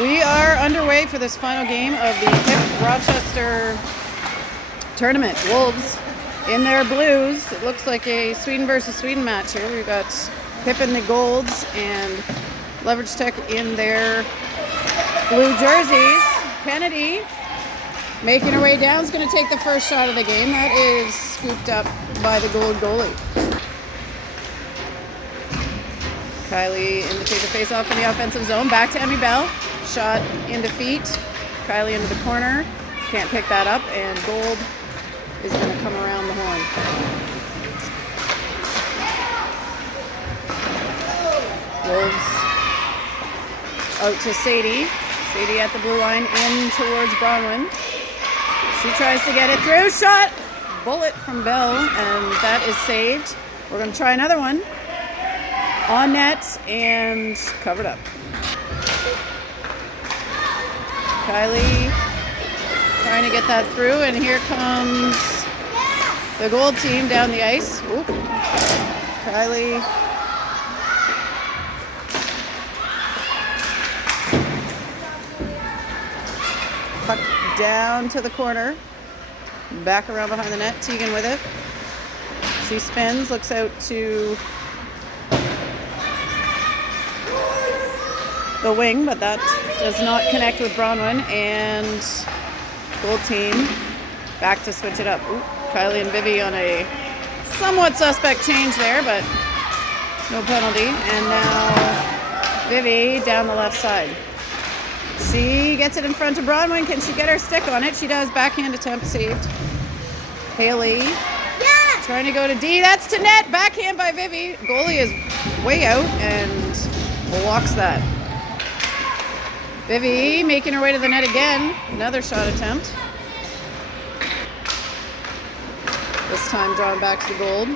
We are underway for this final game of the PIP Rochester tournament. Wolves in their blues. It looks like a Sweden versus Sweden match here. We've got PIP in the golds and Leverage Tech in their blue jerseys. Kennedy making her way down is going to take the first shot of the game. That is scooped up by the gold goalie. Kylie in to take the face off in the offensive zone. Back to Emmy Bell. Shot into feet. Kylie into the corner. Can't pick that up, and gold is going to come around the horn. Wolves out to Sadie. Sadie at the blue line in towards Bronwyn. She tries to get it through. Shot! Bullet from Bell, and that is saved. We're going to try another one. On net and covered up. Kylie trying to get that through, and here comes the gold team down the ice. Oop. Kylie puck down to the corner, back around behind the net. Tegan with it. She spins, looks out to the wing, but that does not connect with Bronwyn, and gold team back to switch it up. Ooh, Kylie and Vivi on a somewhat suspect change there, but no penalty. And now Vivi down the left side. She gets it in front of Bronwyn. Can she get her stick on it? She does. Backhand attempt saved. Haley trying to go to D. That's to net. Backhand by Vivi. Goalie is way out and blocks that. Vivi making her way to the net again. Another shot attempt. This time drawn back to the gold.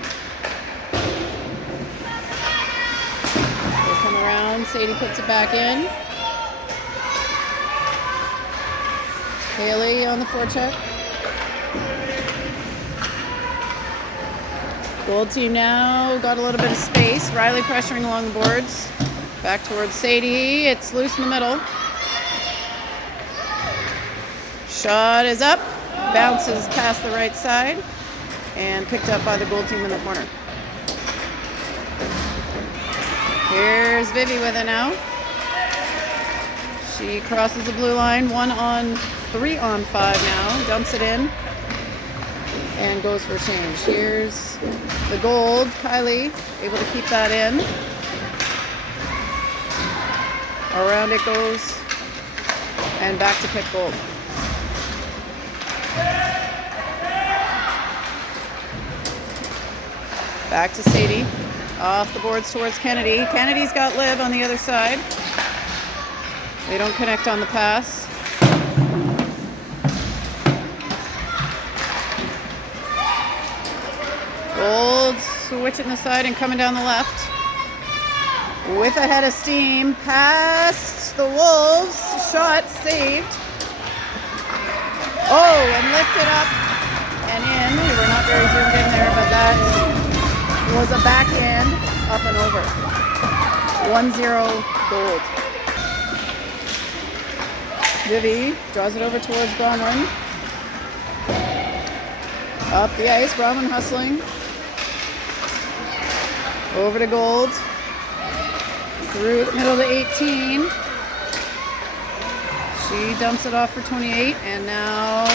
They come around. Sadie puts it back in. Haley on the forecheck. Gold team now got a little bit of space. Riley pressuring along the boards. Back towards Sadie. It's loose in the middle. Shot is up, bounces past the right side, and picked up by the gold team in the corner. Here's Vivi with it now. She crosses the blue line, 3-on-5 now, dumps it in, and goes for a change. Here's the gold. Kylie able to keep that in. Around it goes, and back to pick gold. Back to Sadie. Off the boards towards Kennedy. Kennedy's got Liv on the other side. They don't connect on the pass. Gold switching the side and coming down the left. With a head of steam. Past the Wolves. Shot saved. Oh, and lifted up and in. We were not very zoomed in there, but that was a backhand up and over. 1-0 gold. Vivi draws it over towards Bronwyn. Up the ice, Bronwyn hustling. Over to gold. Through the middle to 18. She dumps it off for 28, and now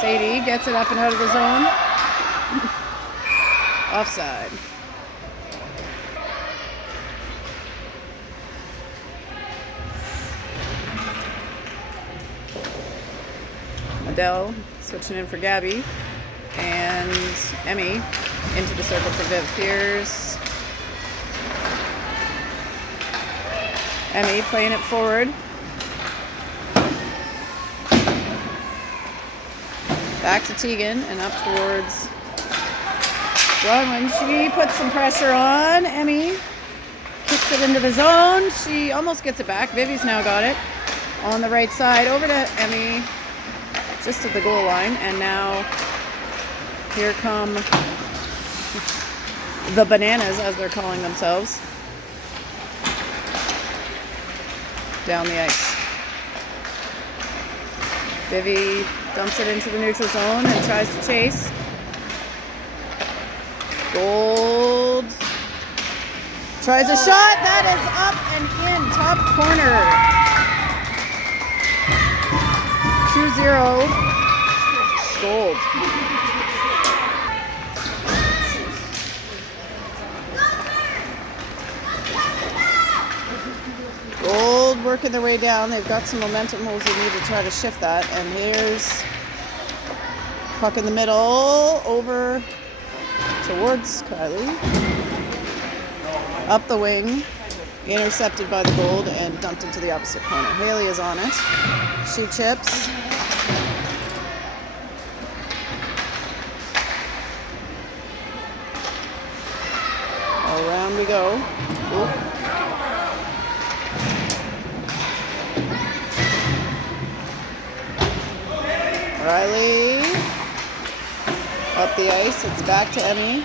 Sadie gets it up and out of the zone. Offside. Adele switching in for Gabby, and Emmy into the circle for Viv. Here's Emmy playing it forward. Back to Tegan and up towards Bronwyn. She puts some pressure on. Emmy kicks it into the zone. She almost gets it back. Vivi's now got it on the right side. Over to Emmy, just at the goal line. And now here come the Bananas, as they're calling themselves. down the ice. Vivi dumps it into the neutral zone and tries to chase. Gold tries a shot. That is up and in, top corner. 2-0 Gold. Gold working their way down. They've got some momentum moves they need to try to shift that. And here's puck in the middle, over towards Kylie. Up the wing, intercepted by the Gold and dumped into the opposite corner. Haley is on it. She chips. Around we go. Ooh. Riley up the ice. It's back to Emmy.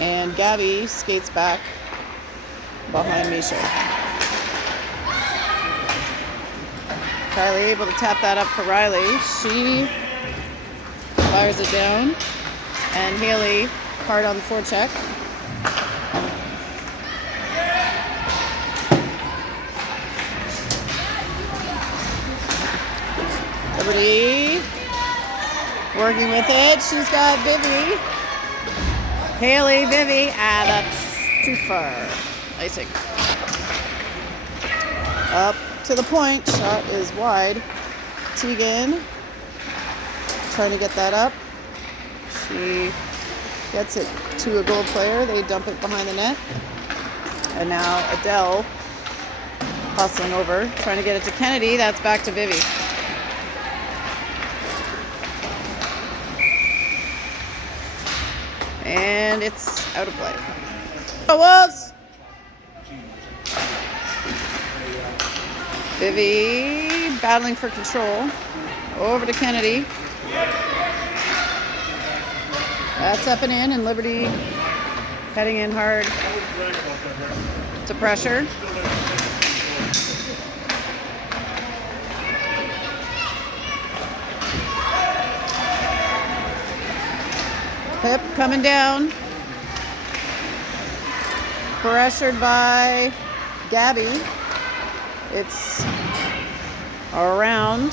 And Gabby skates back behind Misha. Kylie able to tap that up for Riley. She fires it down. And Haley hard on the forecheck. Liberty working with it. She's got Vivi. Haley, Vivi. That's too far. Icing. Up to the point. Shot is wide. Tegan trying to get that up. She gets it to a Gold player. They dump it behind the net. And now Adele hustling over, trying to get it to Kennedy. That's back to Vivi. And it's out of play. Oh, Wolves! Vivi battling for control. Over to Kennedy. That's up and in, and Liberty heading in hard to pressure. PIP coming down. Pressured by Gabby. It's around.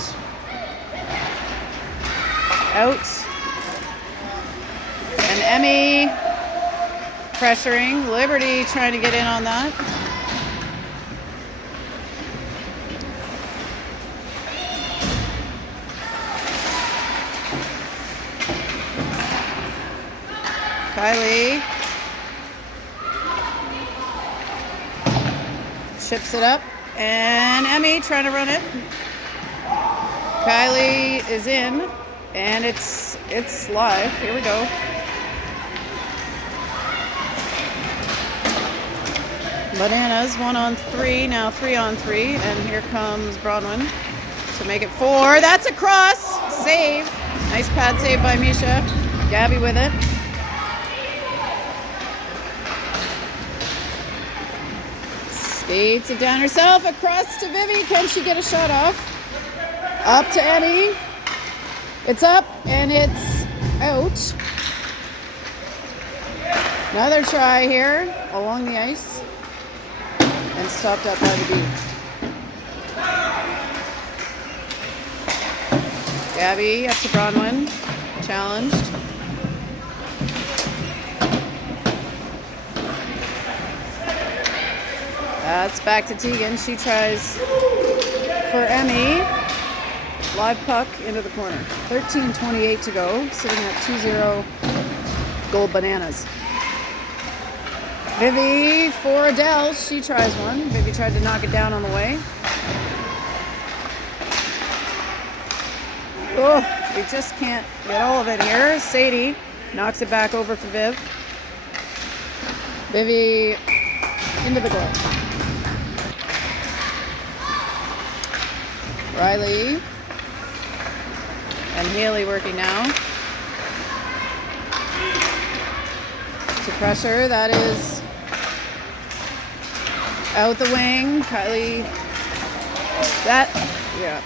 Out. And Emmy pressuring. Liberty trying to get in on that. Kylie chips it up. And Emmy trying to run it. Kylie is in. And it's live. Here we go. Bananas 1-on-3, now 3-on-3, and here comes Bronwyn to make it 4. That's a cross save. Nice pad save by Misha. Gabby with it. Skates it down herself across to Vivi. Can she get a shot off? Up to Emmy. It's up and it's out. Another try here along the ice. And stopped up by the beat. Gabby up to Bronwyn. Challenged. That's back to Tegan. She tries for Emmy. Live puck into the corner. 13:28 to go. Sitting at 2-0 Gold Bananas. Vivi for Adele. She tries one. Vivi tried to knock it down on the way. Oh, we just can't get all of it here. Sadie knocks it back over for Viv. Vivi into the goal. Riley and Haley working now. To pressure, that is Out the wing, Kylie. That, yeah.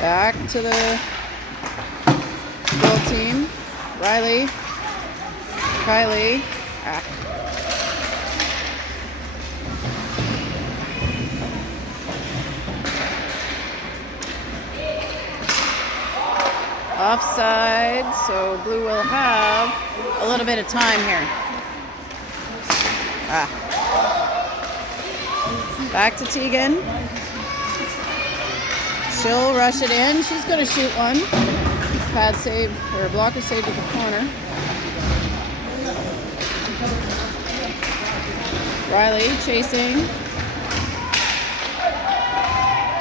Back to the goal team. Riley. Kylie. Offside, so blue will have a little bit of time here. Back to Tegan. She'll rush it in. She's going to shoot one. Pad save, or blocker save to the corner. Riley chasing.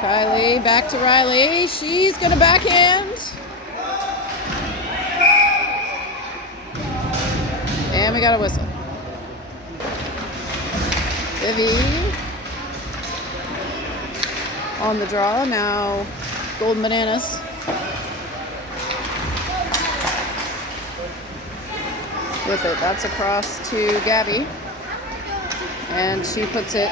Kylie, back to Riley. She's going to backhand. And we got a whistle. Vivi on the draw. Now Golden Bananas. With it. That's across to Gabby. And she puts it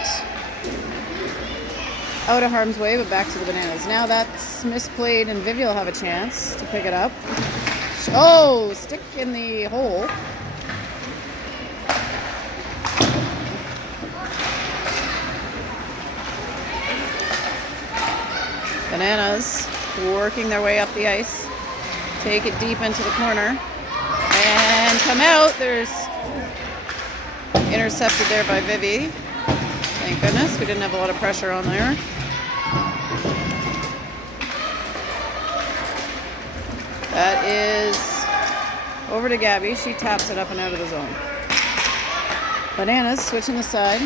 out of harm's way, but back to the Bananas. Now that's misplayed, and Vivi will have a chance to pick it up. Oh, stick in the hole. Bananas working their way up the ice. Take it deep into the corner. And come out. There's intercepted there by Vivi. Thank goodness. We didn't have a lot of pressure on there. That is over to Gabby. She taps it up and out of the zone. Bananas switching the side.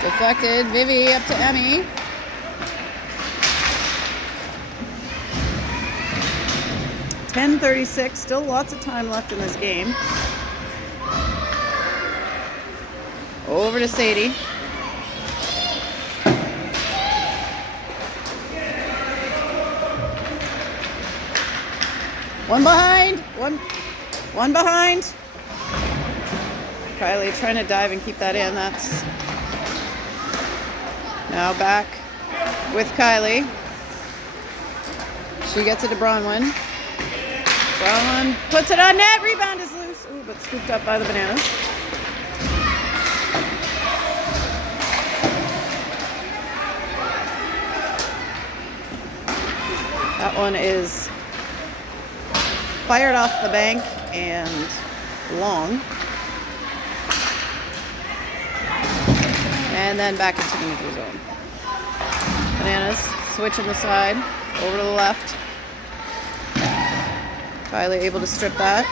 Deflected. Vivi up to Emmy. .10:36. Still lots of time left in this game. Over to Sadie. One behind. One behind. Kylie trying to dive and keep that in. That's now back with Kylie. She gets it to Bronwyn. Bronwyn puts it on net. Rebound is loose. Ooh, but scooped up by the Bananas. That one is fired off the bank and long. And then back into the neutral zone. Bananas switching the side over to the left. Kylie able to strip that.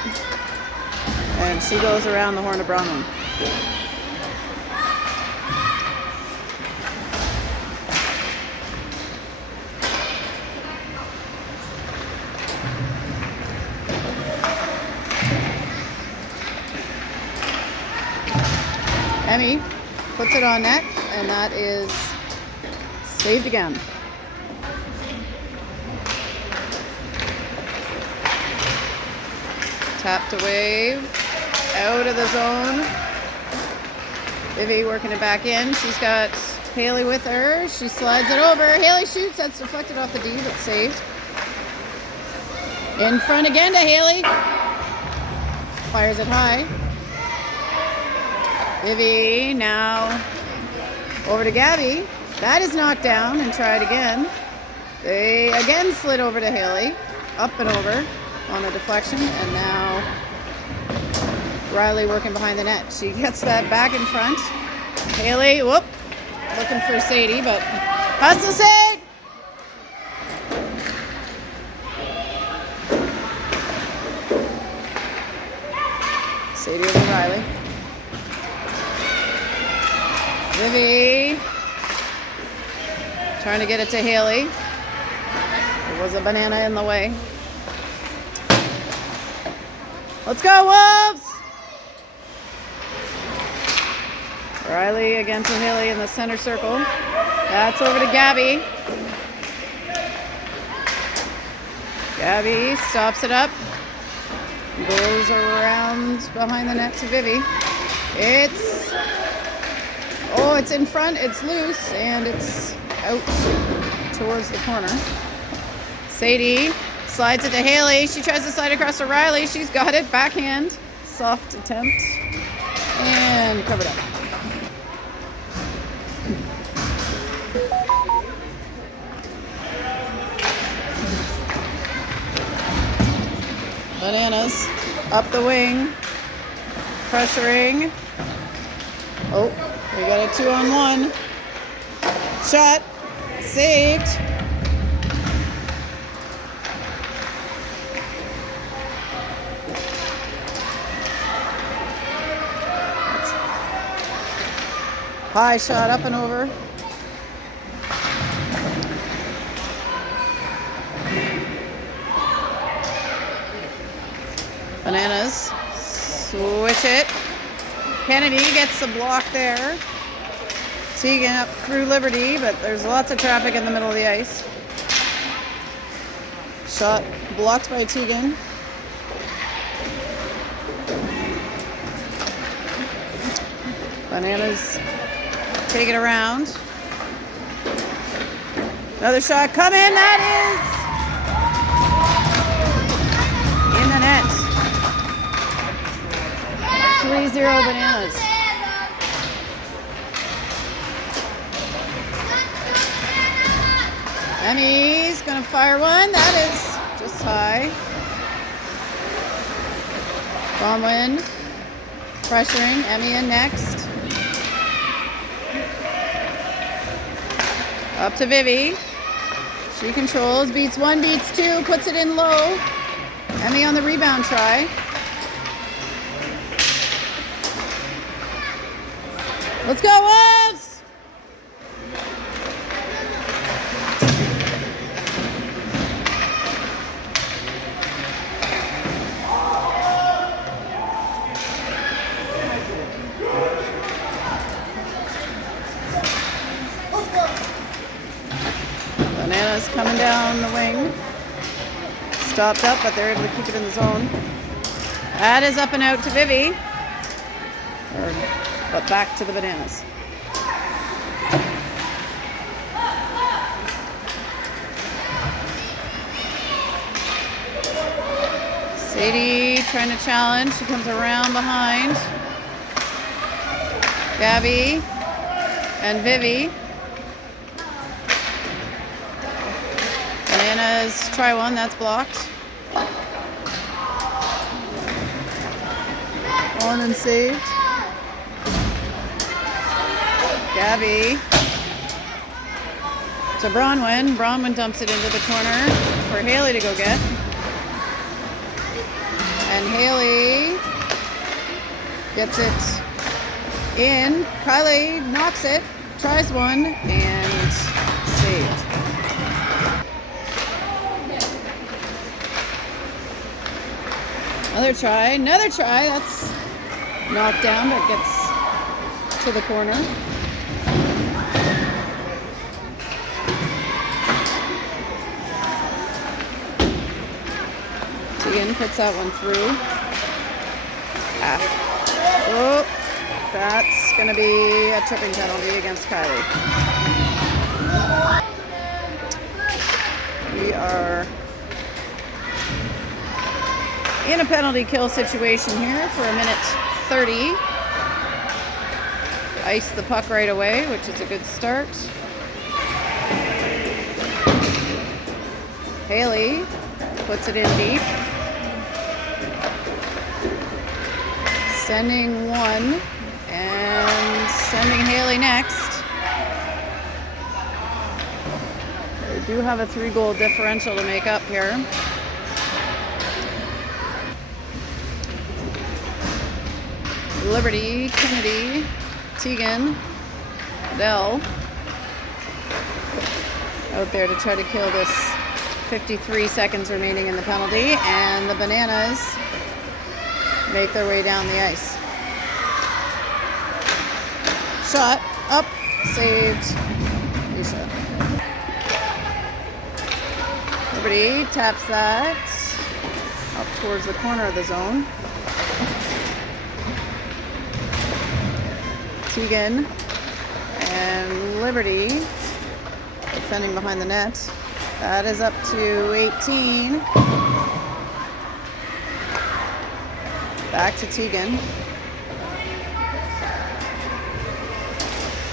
And she goes around the horn of Bronwyn. Emmy puts it on net, and that is saved again. Tapped away, out of the zone. Vivi working it back in. She's got Haley with her. She slides it over. Haley shoots. That's deflected off the D, but saved. In front again to Haley. Fires it high. Vivi now over to Gabby. That is knocked down and tried again. They again slid over to Haley. Up and over on a deflection. And now Riley working behind the net. She gets that back in front. Haley, whoop, looking for Sadie, but hustle Sid! Sadie over to Riley. Vivi trying to get it to Haley. There was a banana in the way. Let's go, Wolves! Riley again to Haley in the center circle. That's over to Gabby. Gabby stops it up. Goes around behind the net to Vivi. It's in front, it's loose, and it's out towards the corner. Sadie slides it to Haley. She tries to slide across to Riley. She's got it. Backhand. Soft attempt. And covered up. Bananas up the wing. Pressuring. Oh, we got a 2-on-1. Shot. Saved. High shot up and over. Bananas. Switch it. Kennedy gets the block there. Tegan up through Liberty, but there's lots of traffic in the middle of the ice. Shot blocked by Tegan. Bananas take it around. Another shot coming. That is in the net. 3-0 Bananas. Emmy's gonna fire one. That is just high. Bronwyn pressuring. Emmy in next. Up to Vivi. She controls, beats one, beats two, puts it in low. Emmy on the rebound try. Let's go, Wolves! Bananas coming down the wing. Stopped up, but they're able to keep it in the zone. That is up and out to Vivi. But back to the Bananas. Sadie trying to challenge. She comes around behind. Gabby and Vivi. Bananas try one, that's blocked. On and saved. Gabby to Bronwyn. Bronwyn dumps it into the corner for Haley to go get. And Haley gets it in. Kylie knocks it, tries one, and saved. Another try, that's knocked down, but gets to the corner. Tegan puts that one through. Oh, that's going to be a tripping penalty against Kylie. We are in a penalty kill situation here for 1:30. Ice the puck right away, which is a good start. Haley puts it in deep. Sending one and sending Haley next. They do have a 3-goal differential to make up here. Liberty, Kennedy, Tegan, Dell out there to try to kill this 53 seconds remaining in the penalty, and the Bananas make their way down the ice. Shot up, saved. Isha. The Liberty taps that up towards the corner of the zone. Tegan and Liberty defending behind the net. That is up to 18. Back to Tegan.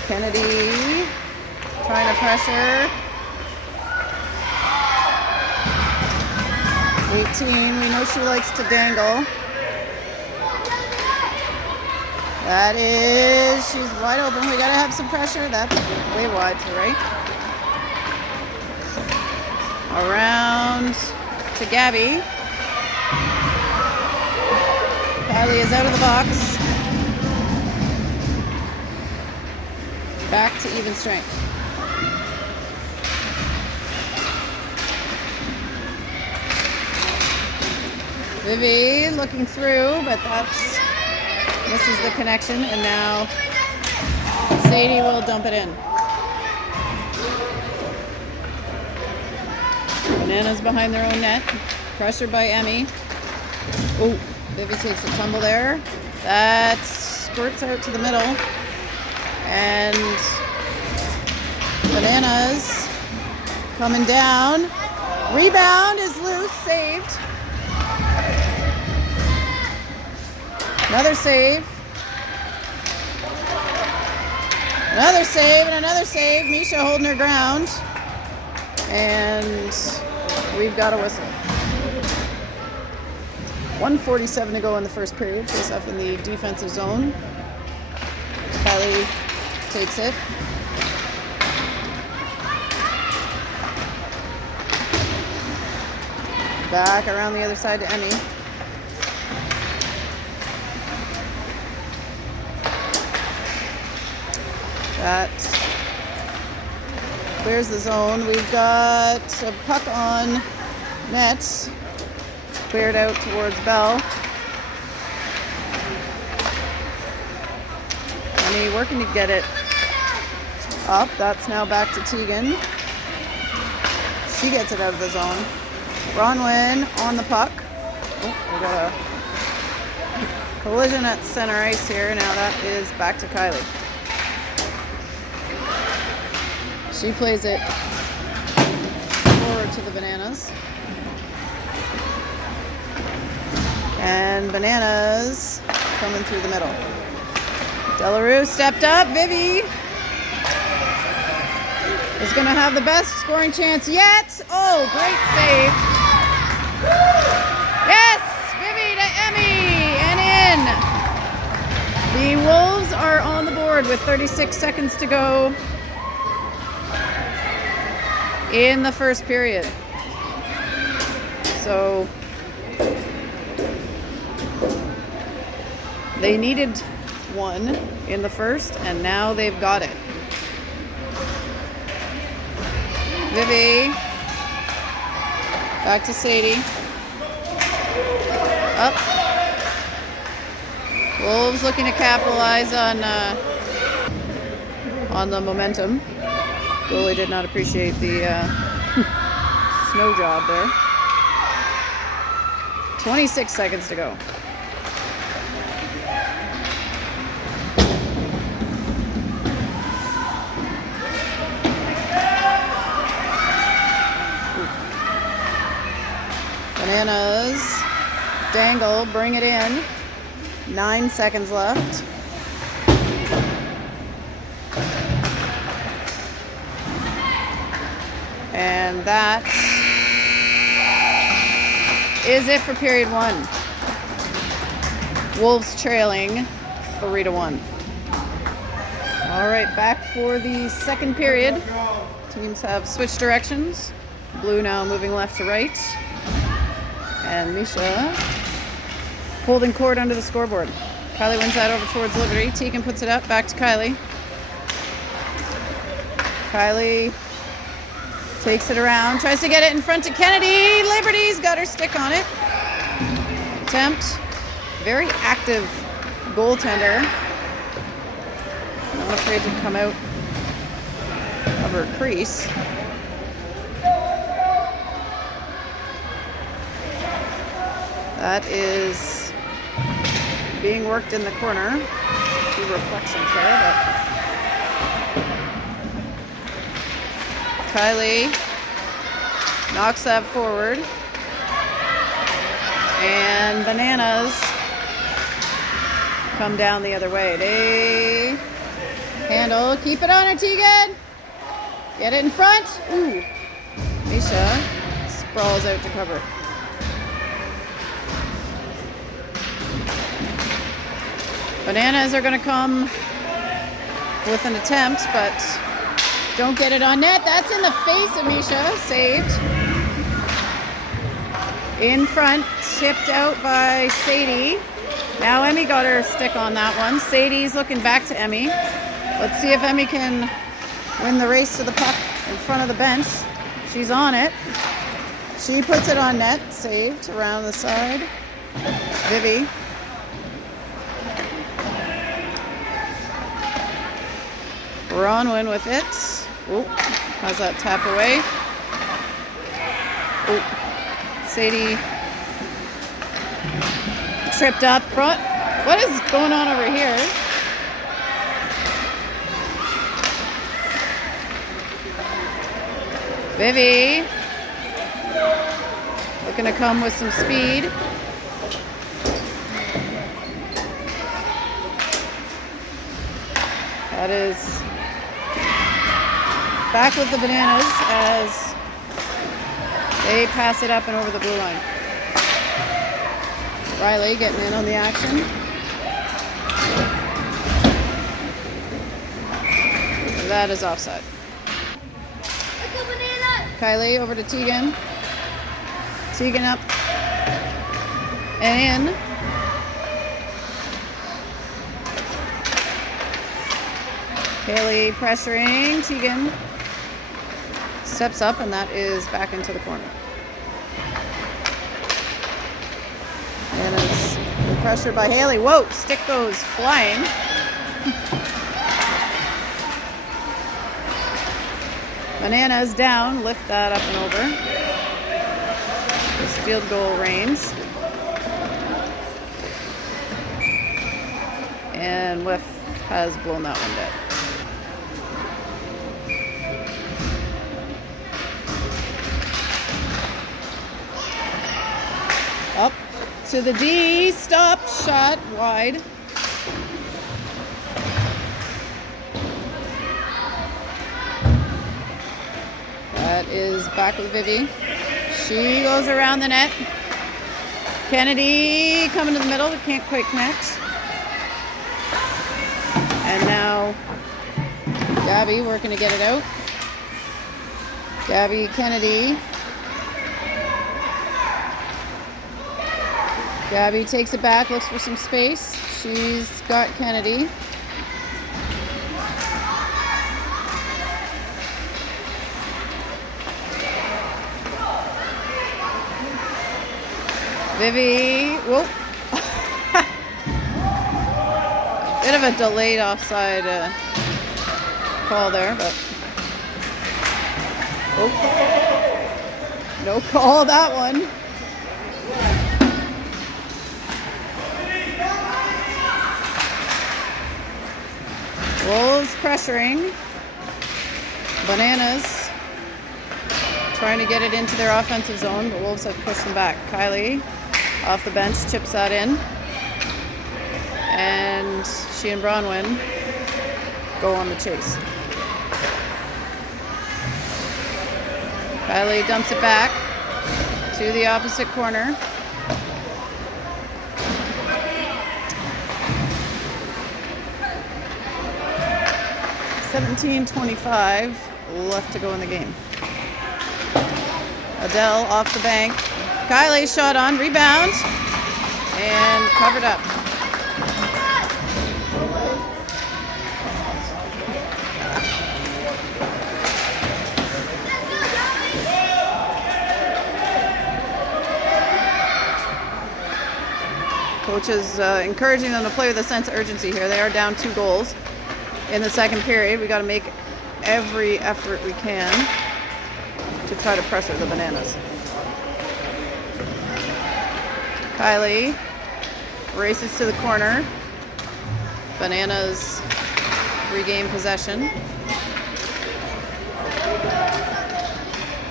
Kennedy trying to pressure. 18, we know she likes to dangle. That is, she's wide open. We gotta have some pressure. That's way wide to the right. Around to Gabby. Kylie is out of the box. Back to even strength. Vivi looking through, but that's misses the connection, and now Sadie will dump it in. Bananas behind their own net, pressured by Emmy. Oh, Vivi takes a tumble there. That squirts out to the middle, and Bananas coming down. Rebound is loose, saved. Another save. Another save and another save. Misha holding her ground. And we've got a whistle. 1:47 to go in the first period. Face off in the defensive zone. Kylie takes it. Back around the other side to Emmy. That clears the zone. We've got a puck on net. Cleared out towards Bell. Emmy working to get it up. That's now back to Tegan. She gets it out of the zone. Bronwyn on the puck. Oh, we got a collision at center ice here. Now that is back to Kylie. She plays it forward to the Bananas. And Bananas coming through the middle. Delarue stepped up. Vivi is going to have the best scoring chance yet. Oh, great save. Yes, Vivi to Emmy and in. The Wolves are on the board with 36 seconds to go in the first period. So they needed one in the first, and now they've got it. Vivi back to Sadie. Up. Wolves looking to capitalize on the momentum. Goalie did not appreciate the snow job there. 26 seconds to go. Bananas dangle, bring it in. 9 seconds left. And that is it for period one. Wolves trailing 3-1. All right, back for the second period. Teams have switched directions. Blue now moving left to right. And Misha holding court under the scoreboard. Kylie wins that over towards Liberty. Tegan puts it up, back to Kylie. Kylie takes it around, tries to get it in front to Kennedy. Liberty's got her stick on it. Attempt. Very active goaltender. Not afraid to come out of her crease. That is being worked in the corner. A few reflections there, but Kylie knocks that forward. And Bananas come down the other way. They handle. Keep it on her, Tegan. Get it in front. Ooh. Misha sprawls out to cover. Bananas are going to come with an attempt, but don't get it on net. That's in the face of Misha. Saved. In front, tipped out by Sadie. Now Emmy got her stick on that one. Sadie's looking back to Emmy. Let's see if Emmy can win the race to the puck in front of the bench. She's on it. She puts it on net. Saved around the side. Vivi. Bronwyn with it. Oh, how's that tap away? Oh, Sadie tripped up. What is going on over here? Vivi looking to come with some speed. That is back with the Bananas as they pass it up and over the blue line. Riley getting in on the action. That is offside. Kylie over to Tegan. Tegan up and in. Haley pressuring. Tegan steps up, and that is back into the corner. And it's pressured by Haley. Whoa, stick goes flying. Bananas down, lift that up and over. It's field goal range. And Whiff has blown that one dead. Up to the D, stop, shot, wide. That is back with Vivi. She goes around the net. Kennedy coming to the middle, can't quite connect. And now Gabby working to get it out. Gabby, Kennedy. Gabby takes it back, looks for some space. She's got Kennedy. Vivi, whoop. Bit of a delayed offside call there, but oh, no call that one. Wolves pressuring. Bananas trying to get it into their offensive zone, but Wolves have pushed them back. Kylie off the bench chips that in. And she and Bronwyn go on the chase. Kylie dumps it back to the opposite corner. $17:25 left to go in the game. Adele off the bank. Kylie shot on, rebound, and covered up. Coach is encouraging them to play with a sense of urgency here. They are down 2 goals in the second period. We got to make every effort we can to try to pressure the Bananas. Kylie races to the corner. Bananas regain possession.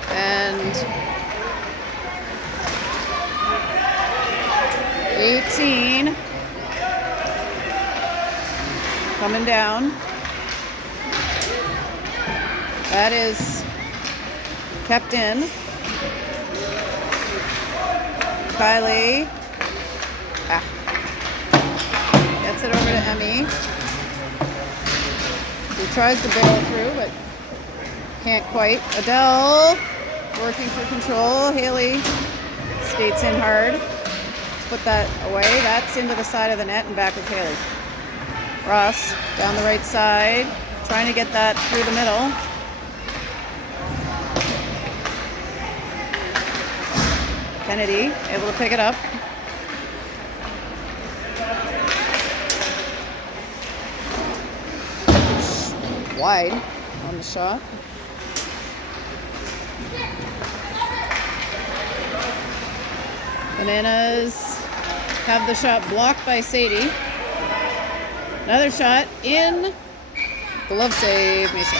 And 18 coming down. That is kept in. Kylie gets it over to Emmy. He tries to barrel through, but can't quite. Adele working for control. Haley skates in hard. Let's put that away. That's into the side of the net and back with Haley. Ross down the right side, trying to get that through the middle. Kennedy able to pick it up. Wide on the shot. Bananas have the shot blocked by Sadie. Another shot in. Glove save, Misa.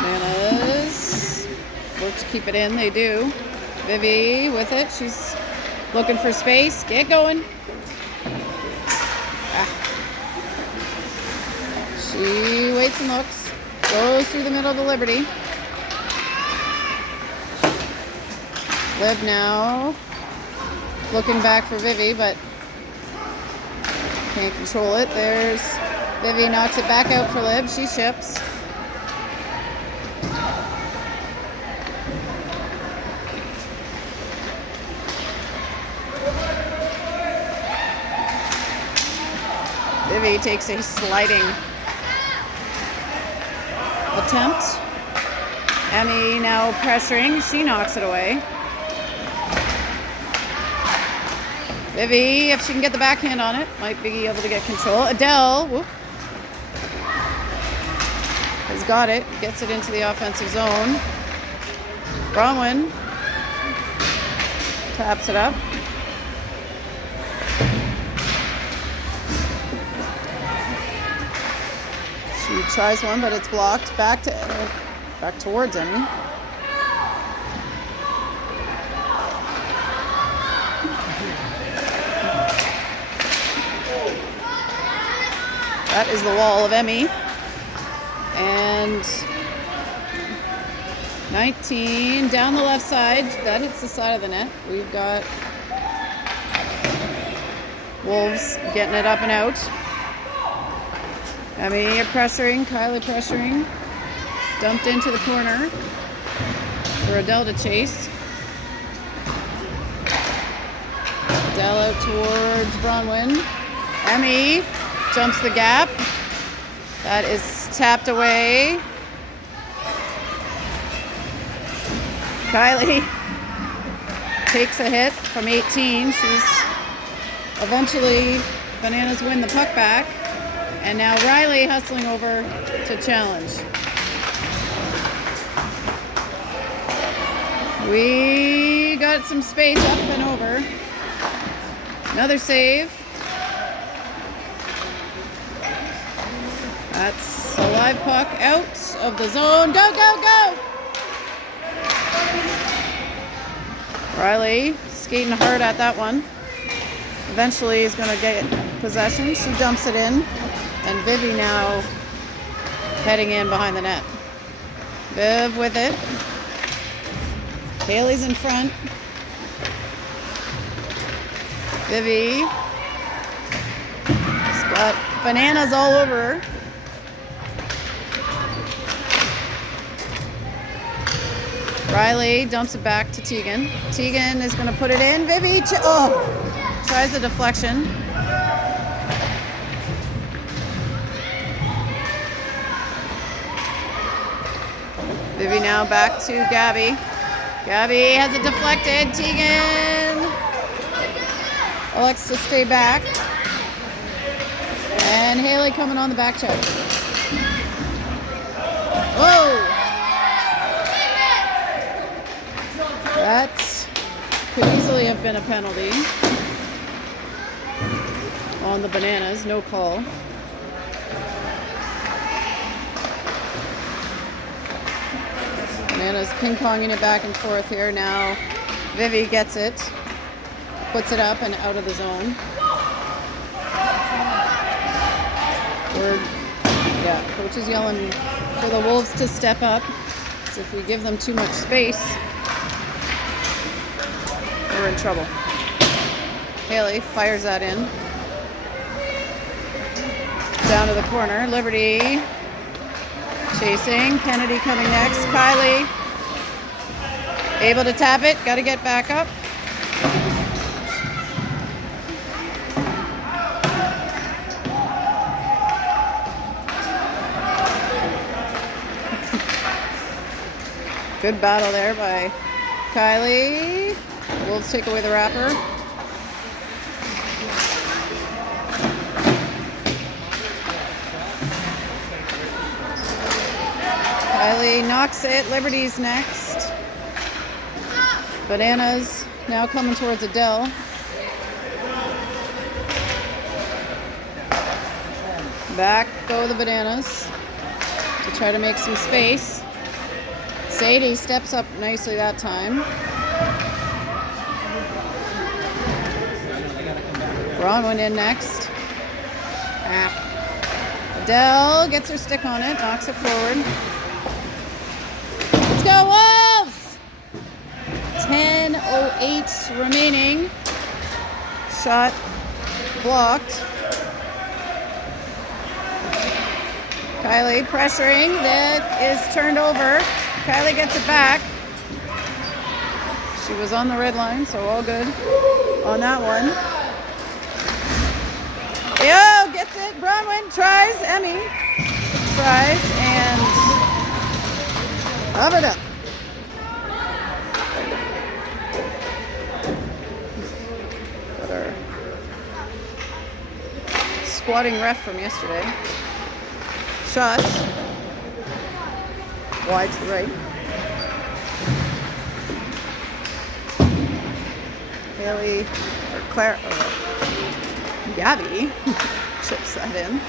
Bananas work to keep it in. They do. Vivi with it. She's looking for space. Get going. She waits and looks. Goes through the middle of the Liberty. Lib now looking back for Vivi, but can't control it. There's Vivi, knocks it back out for Lib. She ships. Vivi takes a sliding attempt. Emmy now pressuring. She knocks it away. Vivi, if she can get the backhand on it, might be able to get control. Adele has got it. Gets it into the offensive zone. Bronwyn taps it up. She tries one, but it's blocked. Back towards Emmy. That is the wall of Emmy. And 19 down the left side. That hits the side of the net. We've got Wolves getting it up and out. Emmy pressuring, Kylie pressuring. Dumped into the corner for Adele to chase. Adele out towards Bronwyn. Emmy jumps the gap. That is tapped away. Kylie takes a hit from 18. She's eventually, Bananas win the puck back. And now Riley hustling over to challenge. We got some space up and over. Another save. That's a live puck out of the zone. Go, go, go! Riley skating hard at that one. Eventually he's going to get possession. She dumps it in. And Vivi now heading in behind the net. Viv with it. Haley's in front. Vivi. She's got Bananas all over her. Riley dumps it back to Tegan. Tegan is going to put it in. Vivi, tries the deflection. Vivi now back to Gabby. Gabby has it deflected. Tegan elects to stay back. And Haley coming on the back check. Whoa! That could easily have been a penalty on the Bananas. No call. Bananas ping-ponging it back and forth here. Now Vivi gets it, puts it up and out of the zone. Coach is yelling for the Wolves to step up. So if we give them too much space, we're in trouble. Haley fires that in. Down to the corner. Liberty chasing. Kennedy coming next. Kylie able to tap it. Got to get back up. Good battle there by Kylie. Wolves take away the wrapper. Kylie knocks it. Liberty's next. Bananas now coming towards Adele. Back go the Bananas to try to make some space. Sadie steps up nicely that time. Bronwyn in next. Adele gets her stick on it, knocks it forward. Let's go Wolves! 10:08 remaining. Shot blocked. Kylie pressuring. That is turned over. Kylie gets it back. She was on the red line, so all good on that one. Yo, gets it. Bronwyn tries. Emmy tries and up it up. Got our squatting ref from yesterday. Shot. Wide to the right. Haley, or Claire, or Gabby chips that in.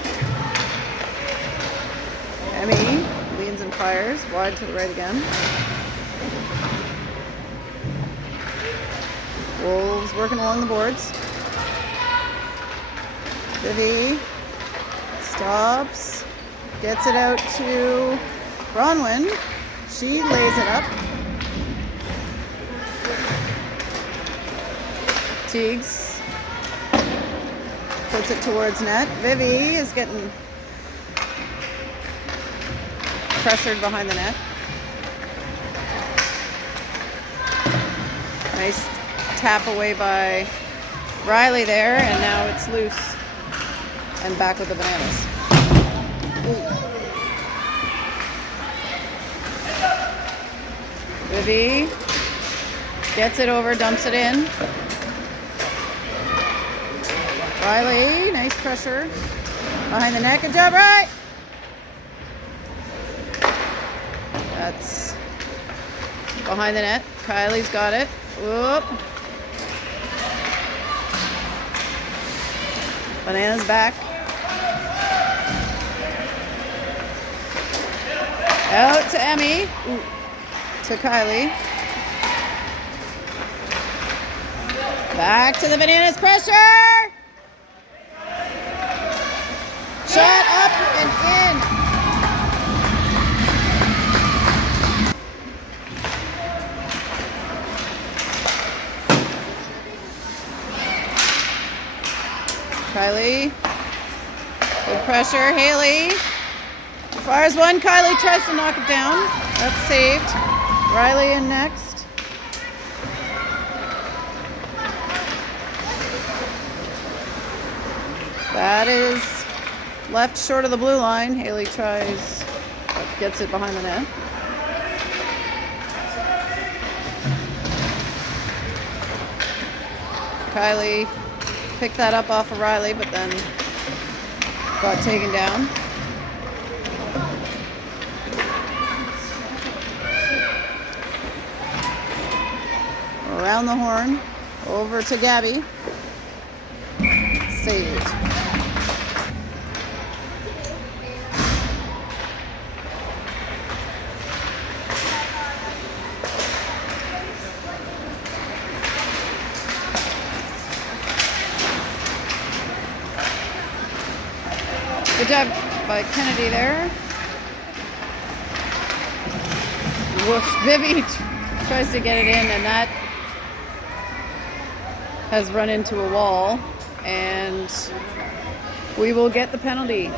Emmy leans and fires. Wide to the right again. Wolves working along the boards. Vivi stops. Gets it out to Bronwyn. She lays it up. Teagues puts it towards net. Vivi is getting pressured behind the net. Nice tap away by Riley there, and now it's loose and back with the Bananas. Ooh. Vivi gets it over, dumps it in. Riley, nice pressure behind the net. Good job, right? That's behind the net. Kylie's got it. Whoop. Bananas back. Out to Emmy. Ooh. To Kylie. Back to the Bananas. Pressure! Shot up and in. Kylie. Good pressure. Haley. Fires one. Kylie tries to knock it down. That's saved. Riley in next. That is left short of the blue line. Haley tries, gets it behind the net. Kylie picked that up off of Riley, but then got taken down. around the horn, over to Gabby. Saved. Good job by Kennedy there. Woof. Vivi tries to get it in, and that has run into a wall, and we will get the penalty.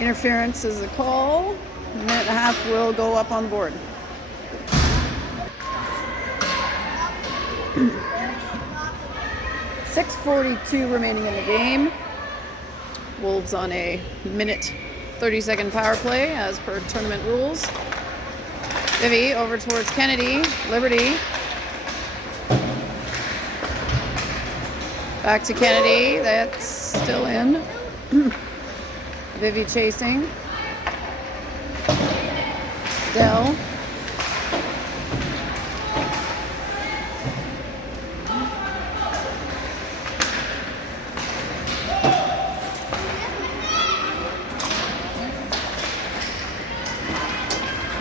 Interference is a call. A minute and a half will go up on the board. .6:42 remaining in the game. Wolves on a minute 30-second power play as per tournament rules. Vivi over towards Kennedy. Liberty. Back to Kennedy. That's still in. Vivi chasing. Dell.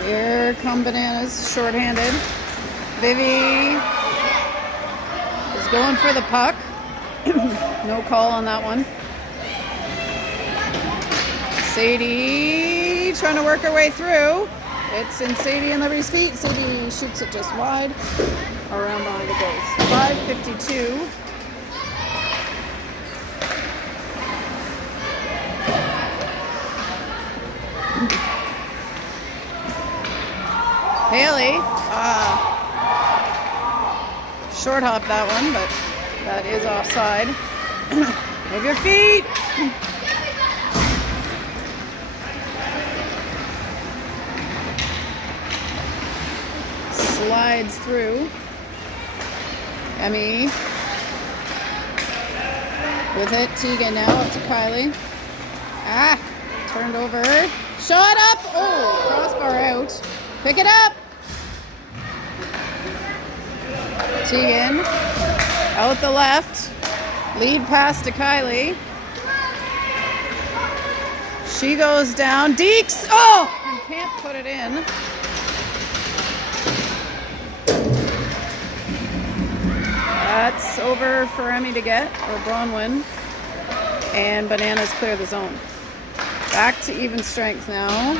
Here come Bananas, shorthanded. Vivi is going for the puck. No call on that one. Sadie trying to work her way through. It's in Sadie and Liberty's feet. Sadie shoots it just wide. Around behind it goes. 5:52. Haley, short hop that one, but that is offside. Move your feet. Slides through. Emmy with it. Tegan now up to Kylie. Turned over. Shot up. Oh, crossbar out. Pick it up. Tegan out the left. Lead pass to Kylie. She goes down. Deeks. Oh, and can't put it in. That's over for Emmy to get, or Bronwyn. And Bananas clear the zone. Back to even strength now.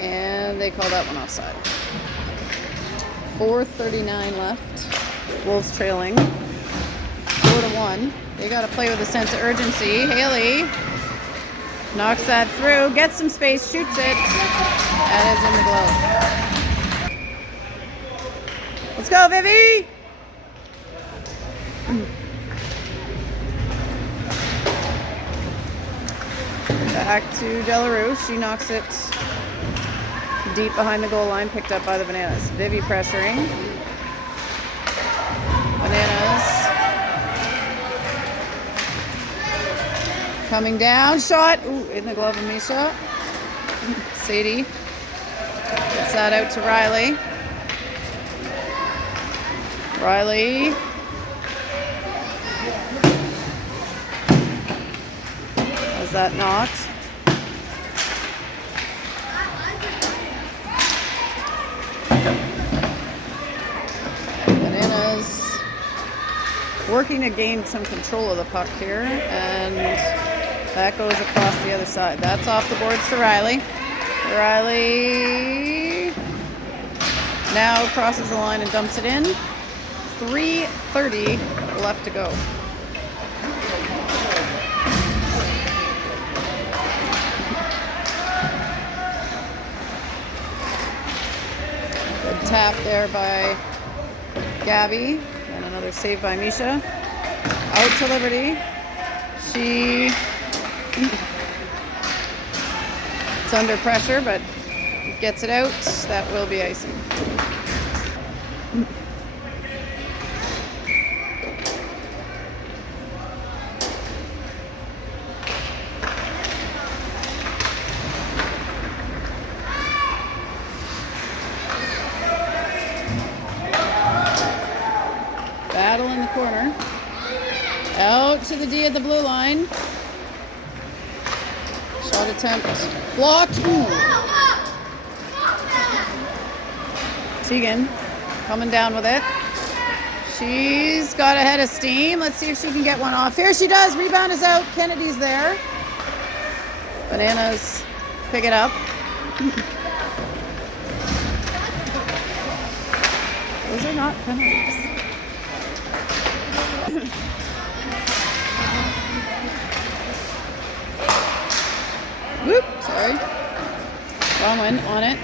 And they call that one offside. 4:39 left. Wolves trailing 4-1. They got to play with a sense of urgency. Haley knocks that through, gets some space, shoots it. That is in the glove. Let's go, Vivi! Back to Delarue. She knocks it deep behind the goal line, picked up by the Bananas. Vivi pressuring. Bananas. Coming down. Shot. Ooh, in the glove of Misha. Sadie gets that out to Riley. Riley. Has that knocked? Working to gain some control of the puck here, and that goes across the other side. That's off the boards to Riley. Riley now crosses the line and dumps it in. 3:30 left to go. Good tap there by Gabby. And another save by Misha. Out to Liberty. She is under pressure, but gets it out. That will be icing. battle in the corner. Out to the D at the blue line. Shot attempt blocked. Ooh. Tegan coming down with it. She's got a head of steam. Let's see if she can get one off. Here she does. Rebound is out. Kennedy's there. Bananas pick it up. Those are not penalties. Whoop, sorry. Bronwyn on it.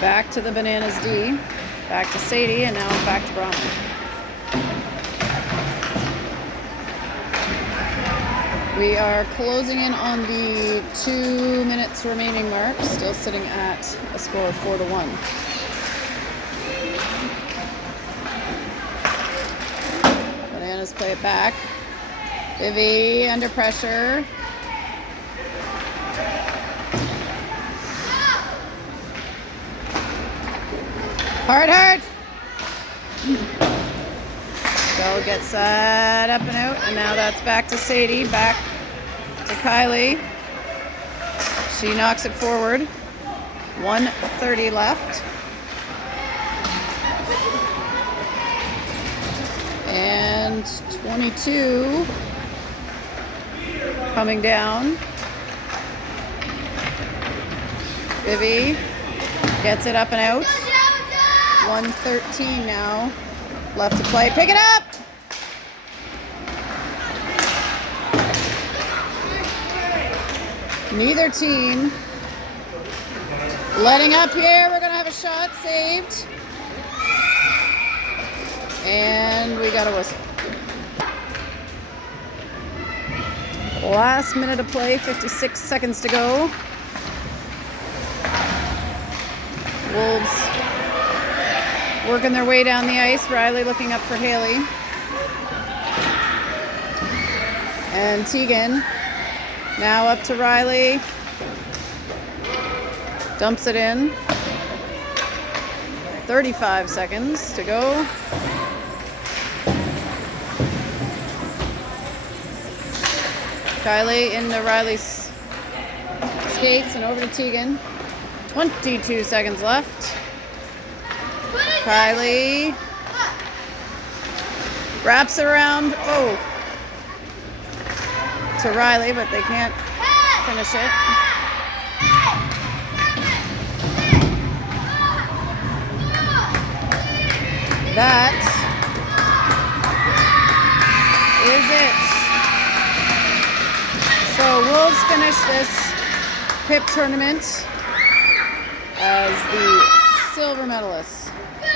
Back to the Bananas D. Back to Sadie, and now back to Bronwyn. We are closing in on the 2 minutes remaining mark, still sitting at a score of 4-1. Bananas play it back. Vivi under pressure. Hard. Bell gets that up and out, and now that's back to Sadie, back to Kylie. She knocks it forward. 1:30 left. And 22 coming down. Vivi gets it up and out. 1:13 now left to play. Pick it up! Neither team letting up here. We're going to have a shot saved. And we got a whistle. Last minute of play, 56 seconds to go. Wolves working their way down the ice. Riley looking up for Haley. And Tegan now up to Riley. Dumps it in. 35 seconds to go. Kylie into Riley's skates and over to Tegan. 22 seconds left. Kylie wraps it around, to Riley, but they can't finish it. That is it. So Wolves finish this PIP tournament as the silver medalists.